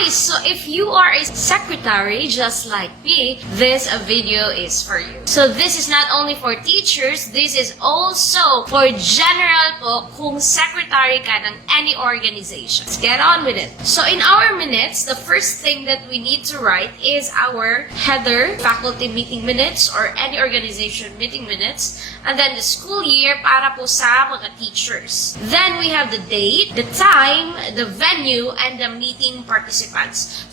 Guys, so if you are a secretary just like me, this video is for you. So this is not only for teachers, this is also for general po kung secretary ka ng any organization. Let's get on with it. So in our minutes, the first thing that we need to write is our header, faculty meeting minutes or any organization meeting minutes, and then the school year para po sa mga teachers. Then we have the date, the time, the venue, and the meeting participants.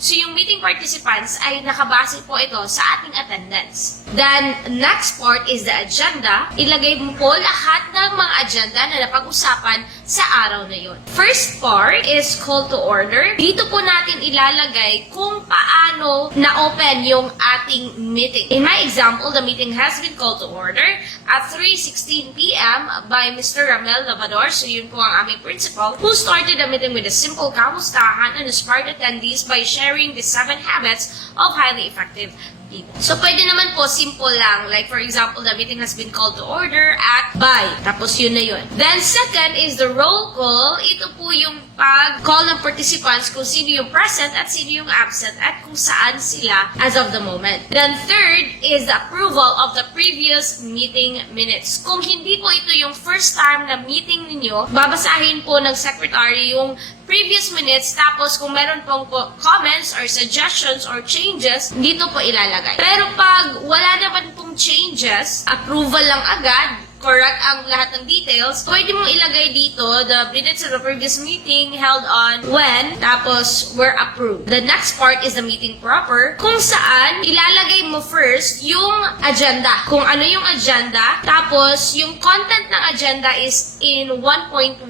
So yung meeting participants ay nakabase po ito sa ating attendance. Then next part is the agenda. Ilagay mo po lahat ng mga agenda na napag-usapan sa araw na yun. First part is call to order. Dito po natin ilalagay kung paano na-open yung ating meeting. In my example, the meeting has been called to order at 3:16 p.m. by Mr. Ramel Lavador. So yun po ang aming principal who started the meeting with a simple kamustahan and inspired attendees by sharing the 7 habits of highly effective people. So, pwede naman po, simple lang. Like, for example, the meeting has been called to order at by. Tapos, yun na yun. Then, second is the roll call. Ito po yung pag-call ng participants kung sino yung present at sino yung absent at kung saan sila as of the moment. Then, third is the approval of the previous meeting minutes. Kung hindi po ito yung first time na meeting ninyo, babasahin po ng secretary yung previous minutes, tapos kung meron pong comments or suggestions or changes, dito po ilalagay. Pero pag wala naman pong changes, approval lang agad, correct ang lahat ng details, pwede mong ilagay dito the minutes of the previous meeting held on when, tapos were approved. The next part is the meeting proper, kung saan ilalagay mo first yung agenda. Kung ano yung agenda, tapos yung content ng agenda is in 1.1.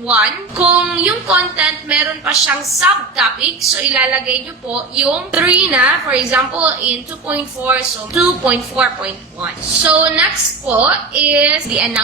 Kung yung content meron pa siyang subtopic, so ilalagay nyo po yung 3 na, for example, in 2.4, so 2.4.1. So next po is the announcement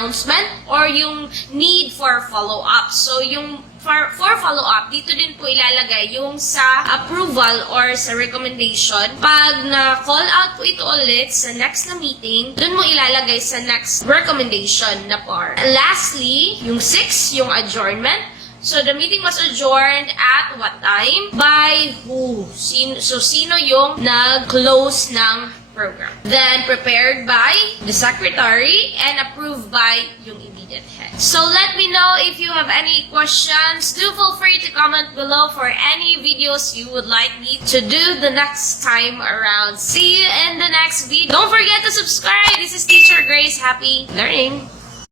or yung need for follow-up. So yung for follow-up, dito din po ilalagay yung sa approval or sa recommendation. Pag na-call out po ito ulit sa next na meeting, dun mo ilalagay sa next recommendation na part. Lastly, yung 6, yung adjournment. So, the meeting was adjourned at what time? By who? Sino yung nag-close ng program? Then, prepared by the secretary and approved by yung immediate head. So, let me know if you have any questions. Do feel free to comment below for any videos you would like me to do the next time around. See you in the next video. Don't forget to subscribe. This is Teacher Grace. Happy learning!